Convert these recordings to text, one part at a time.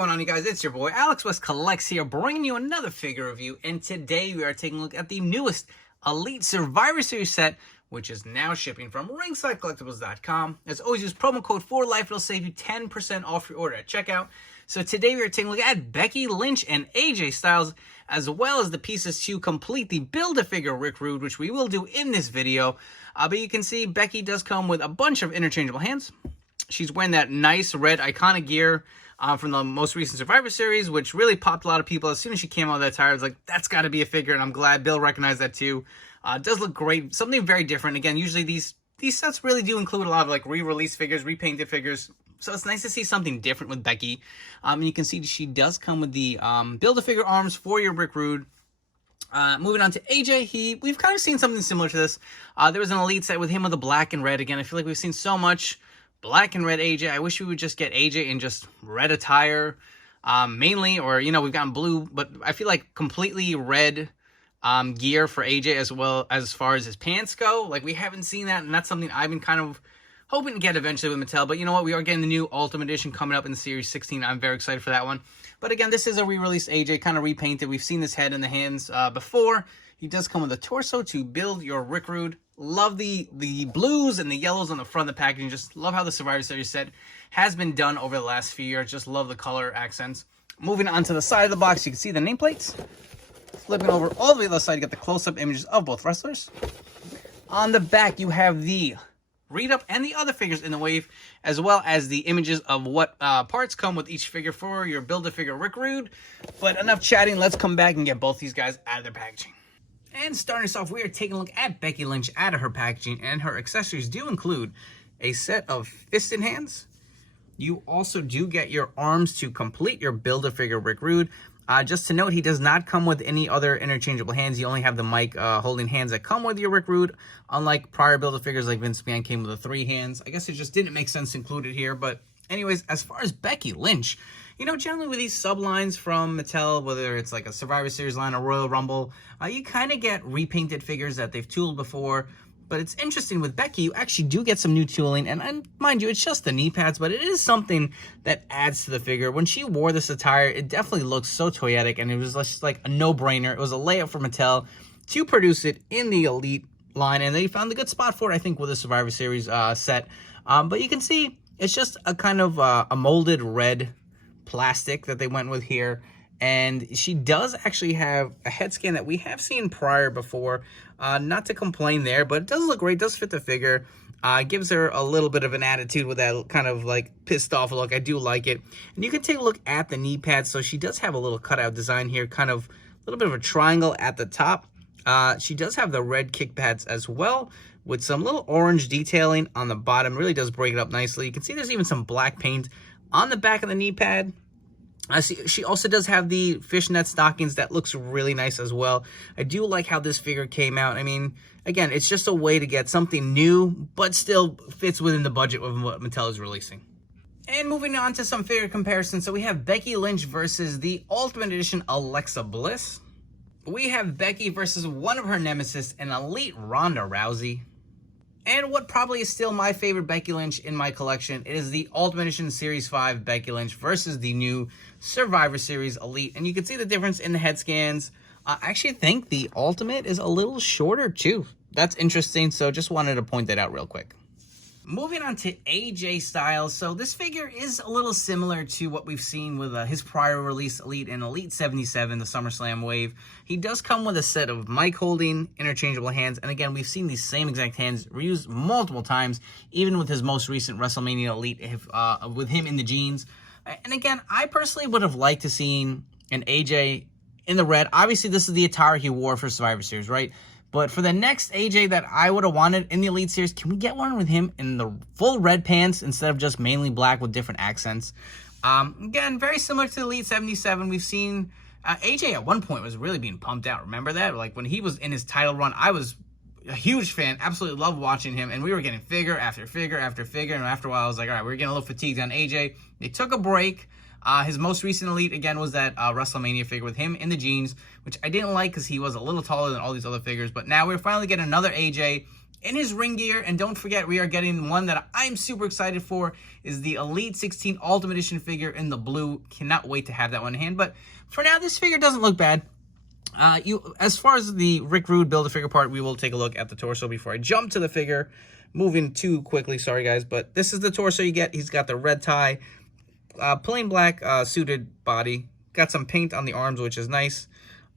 going on, you guys? It's your boy Alex West Collects here, bringing you another figure review. And today we are taking a look at the newest Elite Survivor Series set, which is now shipping from ringsidecollectibles.com. As always, use promo code FORLIFE. It'll save you 10% off your order at checkout. So today we are taking a look at Becky Lynch and AJ Styles, as well as the pieces to complete the Build-A-Figure Rick Rude, which we will do in this video. But you can see Becky does come with a bunch of interchangeable hands. She's wearing that nice red iconic gear from the most recent Survivor Series, which really popped a lot of people. As soon as she came out of that tire, I was like, that's got to be a figure, and I'm glad Bill recognized that too. It does look great. Something very different. Again, usually these sets really do include a lot of like re-release figures, repainted figures. So it's nice to see something different with Becky. And you can see she does come with the Build-A-Figure arms for your Rick Rude. Moving on to AJ, we've kind of seen something similar to this. There was an Elite set with him with the black and red. Again, I feel like we've seen so much black and red AJ. I wish we would just get AJ in just red attire, mainly, or, you know, we've gotten blue, but I feel like completely red gear for AJ, as well as far as his pants go. Like, we haven't seen that, and that's something I've been kind of hoping to get eventually with Mattel. But you know what? We are getting the new Ultimate Edition coming up in the Series 16. I'm very excited for that one. But again, this is a re-released AJ, kind of repainted. We've seen this head and the hands before. He does come with a torso to build your Rick Rude. Love the blues and the yellows on the front of the packaging. Just love how the Survivor Series set has been done over the last few years. Just love the color accents. Moving on to the side of the box, you can see the nameplates. Flipping over all the way to the side, you get the close-up images of both wrestlers. On the back, you have the read-up and the other figures in the wave, as well as the images of what parts come with each figure for your Build-A-Figure Rick Rude. But enough chatting, let's come back and get both these guys out of their packaging. And starting us off, we are taking a look at Becky Lynch out of her packaging, and her accessories do include a set of fisted hands. You also do get your arms to complete your Build-A-Figure Rick Rude. Just to note, he does not come with any other interchangeable hands. You only have the mic holding hands that come with your Rick Rude, unlike prior Build-A-Figures like Vince McMahon came with the 3 hands. I guess it just didn't make sense to include it here, but anyways, as far as Becky Lynch, you know, generally with these sublines from Mattel, whether it's like a Survivor Series line or Royal Rumble, you kind of get repainted figures that they've tooled before. But it's interesting with Becky, you actually do get some new tooling. And mind you, it's just the knee pads, but it is something that adds to the figure. When she wore this attire, it definitely looks so toyetic, and it was just like a no-brainer. It was a layup for Mattel to produce it in the Elite line, and they found a good spot for it, I think, with the Survivor Series set. But you can see it's just a kind of a molded red plastic that they went with here. And she does actually have a head scan that we have seen prior before. Not to complain there, but it does look great. It does fit the figure. Gives her a little bit of an attitude with that kind of like pissed off look. I do like it. And you can take a look at the knee pads. So she does have a little cutout design here, kind of a little bit of a triangle at the top. She does have the red kick pads as well, with some little orange detailing on the bottom. Really does break it up nicely. You can see there's even some black paint on the back of the knee pad. She also does have the fishnet stockings. That looks really nice as well. I do like how this figure came out. I mean, again, it's just a way to get something new, but still fits within the budget of what Mattel is releasing. And moving on to some figure comparisons. So we have Becky Lynch versus the Ultimate Edition Alexa Bliss. We have Becky versus one of her nemesis, an Elite Ronda Rousey. And what probably is still my favorite Becky Lynch in my collection, it is the Ultimate Edition Series 5 Becky Lynch versus the new Survivor Series Elite. And you can see the difference in the head scans. I actually think the Ultimate is a little shorter too. That's interesting, so just wanted to point that out real quick. Moving on to AJ Styles. So this figure is a little similar to what we've seen with his prior release Elite and Elite 77, the SummerSlam wave. He does come with a set of mic holding interchangeable hands. And again, we've seen these same exact hands reused multiple times, even with his most recent WrestleMania Elite with him in the jeans. And again, I personally would have liked to seen an AJ in the red. Obviously, this is the attire he wore for Survivor Series, right? But for the next AJ that I would have wanted in the Elite Series, can we get one with him in the full red pants instead of just mainly black with different accents? Again, very similar to Elite 77. We've seen AJ at one point was really being pumped out. Remember that? Like when he was in his title run, I was a huge fan. Absolutely loved watching him. And we were getting figure after figure after figure. And after a while, I was like, all right, we're getting a little fatigued on AJ. They took a break. His most recent Elite, again, was that WrestleMania figure with him in the jeans, which I didn't like because he was a little taller than all these other figures. But now we're finally getting another AJ in his ring gear. And don't forget, we are getting one that I'm super excited for, is the Elite 16 Ultimate Edition figure in the blue. Cannot wait to have that one in hand. But for now, this figure doesn't look bad. As far as the Rick Rude Build-A-Figure part, we will take a look at the torso before I jump to the figure. Moving too quickly, sorry guys, but this is the torso you get. He's got the red tie, plain black suited body. Got some paint on the arms, which is nice.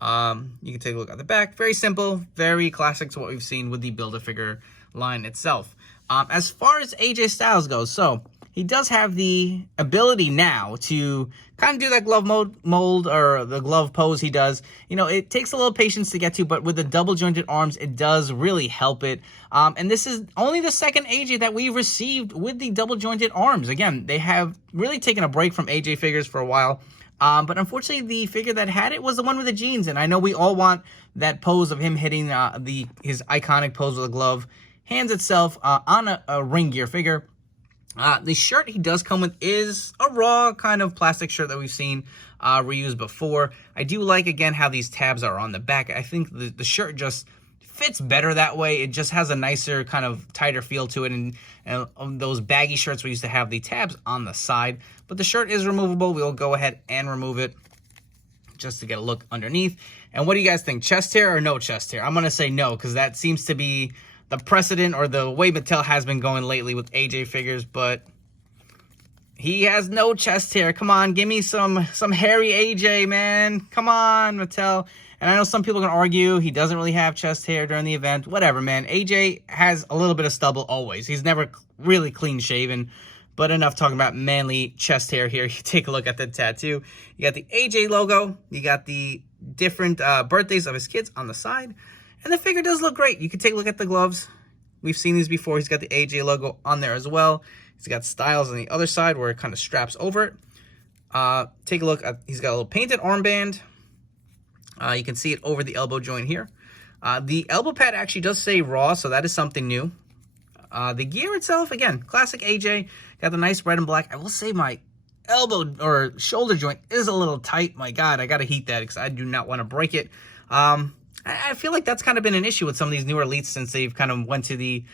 You can take a look at the back. Very simple, very classic to what we've seen with the Build-A-Figure line itself. As far as AJ Styles goes, so he does have the ability now to kind of do that glove mold or the glove pose he does. You know, it takes a little patience to get to, but with the double jointed arms, it does really help it. And this is only the second AJ that we've received with the double jointed arms. Again, they have really taken a break from AJ figures for a while. But unfortunately, the figure that had it was the one with the jeans. And I know we all want that pose of him hitting his iconic pose with a glove hands itself on a ring gear figure. The shirt he does come with is a raw kind of plastic shirt that we've seen reused before. I do like, again, how these tabs are on the back. I think the shirt just fits better that way. It just has a nicer, kind of tighter feel to it. And those baggy shirts, we used to have the tabs on the side. But the shirt is removable. We'll go ahead and remove it just to get a look underneath. And what do you guys think? Chest hair or no chest hair? I'm going to say no, because that seems to be the precedent or the way Mattel has been going lately with AJ figures, but he has no chest hair. Come on, give me some hairy AJ, man. Come on, Mattel. And I know some people can argue he doesn't really have chest hair during the event. Whatever, man. AJ has a little bit of stubble always. He's never really clean shaven. But enough talking about manly chest hair here. You take a look at the tattoo. You got the AJ logo. You got the different birthdays of his kids on the side. And the figure does look great. You can take a look at the gloves. We've seen these before. He's got the AJ logo on there as well. He's got Styles on the other side where it kind of straps over it. Take a look at, he's got a little painted armband. You can see it over the elbow joint here. The elbow pad actually does say Raw, so that is something new. The gear itself, again, classic AJ. Got the nice red and black. I will say my elbow or shoulder joint is a little tight. My God, I got to heat that because I do not want to break it. I feel like that's kind of been an issue with some of these newer elites since they've kind of went to the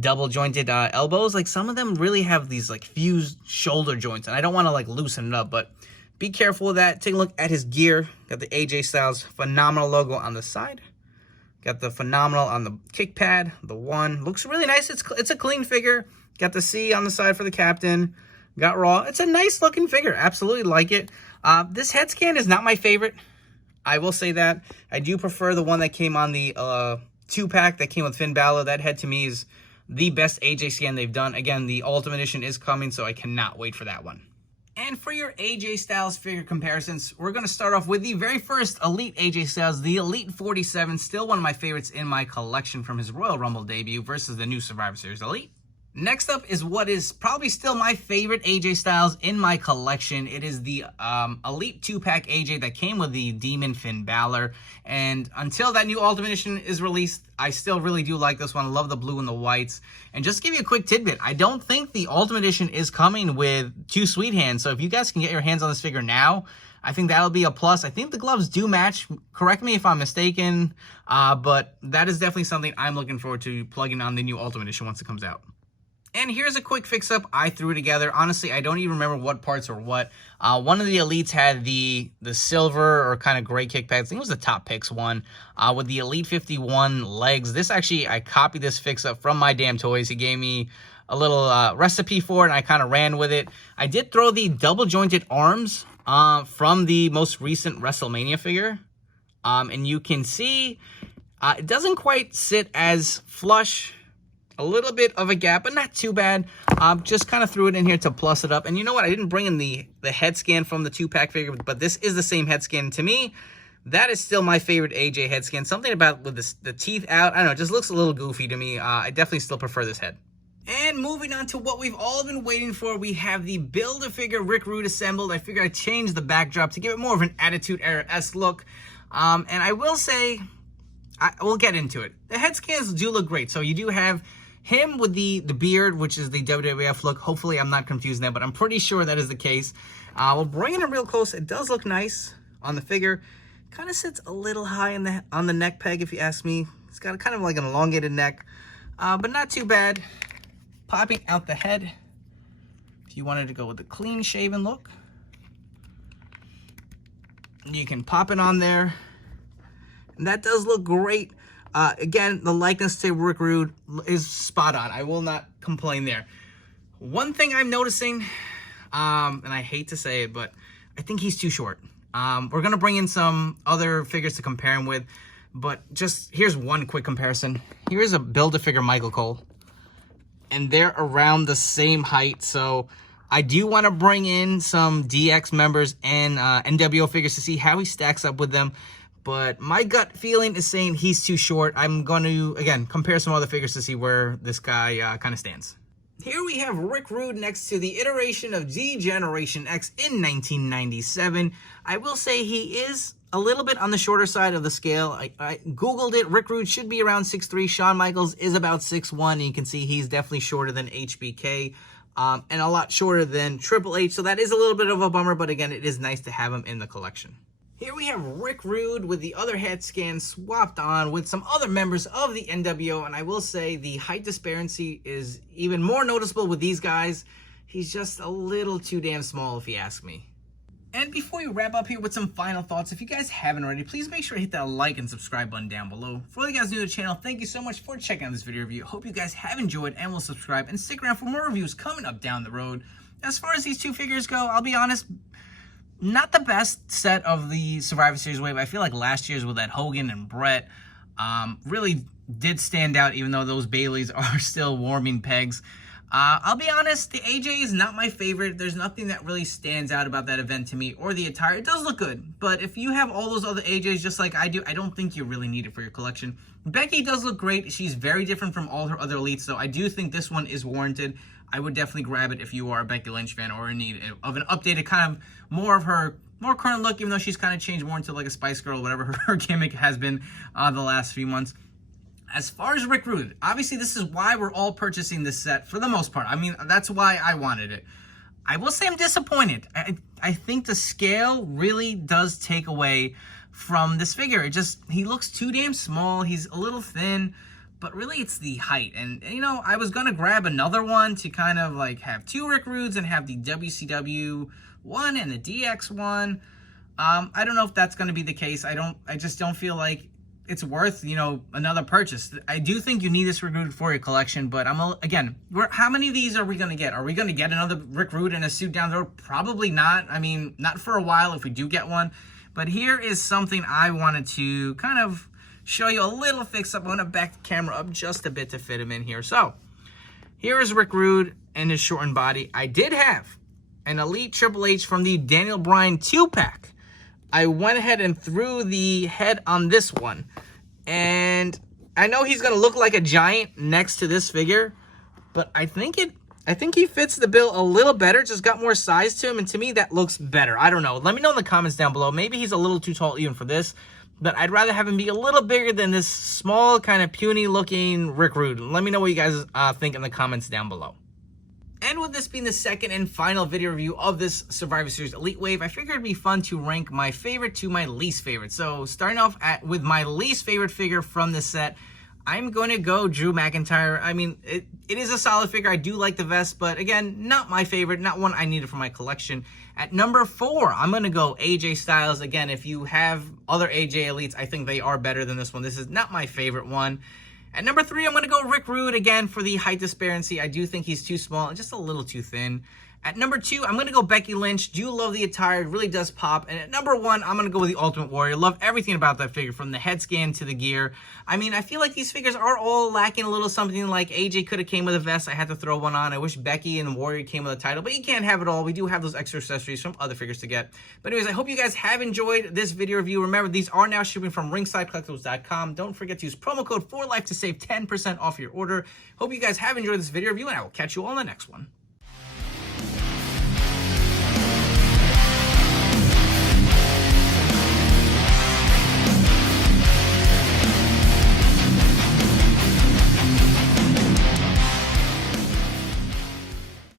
double jointed elbows. Like some of them really have these like fused shoulder joints, and I don't want to like loosen it up, but be careful with that. Take a look at his gear. Got the AJ Styles phenomenal logo on the side. Got the phenomenal on the kick pad. The one looks really nice. It's a clean figure. Got the C on the side for the captain. Got Raw. It's a nice looking figure. Absolutely like it. This head scan is not my favorite. I will say that. I do prefer the one that came on the 2-pack that came with Finn Balor. That head to me is the best AJ scan they've done. Again, the Ultimate Edition is coming, so I cannot wait for that one. And for your AJ Styles figure comparisons, we're going to start off with the very first Elite AJ Styles, the Elite 47. Still one of my favorites in my collection from his Royal Rumble debut versus the new Survivor Series Elite. Next up is what is probably still my favorite AJ Styles in my collection. It is the Elite 2-pack AJ that came with the Demon Finn Balor. And until that new Ultimate Edition is released, I still really do like this one. I love the blue and the whites. And just to give you a quick tidbit, I don't think the Ultimate Edition is coming with 2 sweet hands. So if you guys can get your hands on this figure now, I think that'll be a plus. I think the gloves do match. Correct me if I'm mistaken. But that is definitely something I'm looking forward to plugging on the new Ultimate Edition once it comes out. And here's a quick fix-up I threw together. Honestly, I don't even remember what parts were what. One of the Elites had the silver or kind of gray kick pads. I think it was the Top Picks one with the Elite 51 legs. This actually, I copied this fix-up from My Damn Toys. He gave me a little recipe for it, and I kind of ran with it. I did throw the double-jointed arms from the most recent WrestleMania figure. And you can see it doesn't quite sit as flush. A little bit of a gap, but not too bad. Just kind of threw it in here to plus it up. And you know what? I didn't bring in the head scan from the 2-pack figure, but this is the same head scan. To me, that is still my favorite AJ head scan. Something about with the teeth out. I don't know. It just looks a little goofy to me. I definitely still prefer this head. And moving on to what we've all been waiting for, we have the Build-A-Figure Rick Rude assembled. I figured I'd change the backdrop to give it more of an Attitude Era-esque look. And I will say, we'll get into it. The head scans do look great. So you do have him with the beard, which is the WWF look. Hopefully I'm not confusing that, but I'm pretty sure that is the case. We'll bring it in real close. It does look nice on the figure. Kind of sits a little high on the neck peg, if you ask me. It's got kind of like an elongated neck. but not too bad. Popping out the head, if you wanted to go with a clean shaven look, you can pop it on there, and that does look great. Again, the likeness to Rick Rude is spot on. I will not complain there. One thing I'm noticing, and I hate to say it, but I think he's too short. We're going to bring in some other figures to compare him with, but just here's one quick comparison. Here's a Build-A-Figure Michael Cole, and they're around the same height, so I do want to bring in some DX members and NWO figures to see how he stacks up with them. But my gut feeling is saying he's too short. I'm going to, again, compare some other figures to see where this guy kind of stands. Here we have Rick Rude next to the iteration of D-Generation X in 1997. I will say he is a little bit on the shorter side of the scale. I Googled it. Rick Rude should be around 6'3". Shawn Michaels is about 6'1", and you can see he's definitely shorter than HBK. And a lot shorter than Triple H, so that is a little bit of a bummer, but again, it is nice to have him in the collection. Here we have Rick Rude with the other head scan swapped on with some other members of the NWO, and I will say the height disparity is even more noticeable with these guys. He's just a little too damn small, if you ask me. And before we wrap up here with some final thoughts, if you guys haven't already, please make sure to hit that like and subscribe button down below. For all you guys new to the channel, thank you so much for checking out this video review. Hope you guys have enjoyed and will subscribe and stick around for more reviews coming up down the road. As far as these two figures go, I'll be honest, not the best set of the Survivor Series wave. I feel like last year's with that Hogan and Brett really did stand out, even though those Baileys are still warming pegs. I'll be honest, the AJ is not my favorite. There's nothing that really stands out about that event to me, or the attire. It does look good, but if you have all those other AJs just like I do, I don't think you really need it for your collection. Becky does look great. She's very different from all her other elites, so I do think this one is warranted. I would definitely grab it if you are a Becky Lynch fan or in need of an updated kind of more current look, even though she's kind of changed more into like a Spice Girl, whatever her gimmick has been the last few months. As far as Rick Rude, obviously this is why we're all purchasing this set for the most part. I mean, that's why I wanted it. I will say I'm disappointed. I think the scale really does take away from this figure. He looks too damn small. He's a little thin, but really it's the height. And you know, I was going to grab another one to kind of like have two Rick Rudes and have the WCW one and the DX one. I don't know if that's going to be the case. I just don't feel like it's worth, you know, another purchase. I do think you need this Rick Rude for your collection, but again, how many of these are we going to get? Are we going to get another Rick Rude in a suit down the road? Probably not. I mean, not for a while if we do get one. But here is something I wanted to kind of show you a little fix up. I'm going to back the camera up just a bit to fit him in here. So, here is Rick Rude and his shortened body. I did have an Elite Triple H from the Daniel Bryan 2-pack. I went ahead and threw the head on this one. And I know he's going to look like a giant next to this figure, but I think he fits the bill a little better. Just got more size to him, and to me that looks better. I don't know. Let me know in the comments down below. Maybe he's a little too tall even for this, but I'd rather have him be a little bigger than this small, kind of puny looking Rick Rude. Let me know what you guys think in the comments down below. And with this being the second and final video review of this Survivor Series Elite Wave, I figured it'd be fun to rank my favorite to my least favorite. So starting off with my least favorite figure from this set, I'm going to go Drew McIntyre. I mean, it is a solid figure. I do like the vest, but again, not my favorite, not one I needed for my collection. At number 4, I'm going to go AJ Styles. Again, if you have other AJ Elites, I think they are better than this one. This is not my favorite one. At number 3, I'm going to go Rick Rude again for the height disparity. I do think he's too small and just a little too thin. At number 2, I'm going to go Becky Lynch. Do love the attire. It really does pop. And at number 1, I'm going to go with the Ultimate Warrior. Love everything about that figure, from the head scan to the gear. I mean, I feel like these figures are all lacking a little something. Like AJ could have came with a vest. I had to throw one on. I wish Becky and the Warrior came with a title. But you can't have it all. We do have those extra accessories from other figures to get. But anyways, I hope you guys have enjoyed this video review. Remember, these are now shipping from ringsidecollectibles.com. Don't forget to use promo code 4LIFE to save 10% off your order. Hope you guys have enjoyed this video review, and I will catch you all in the next one.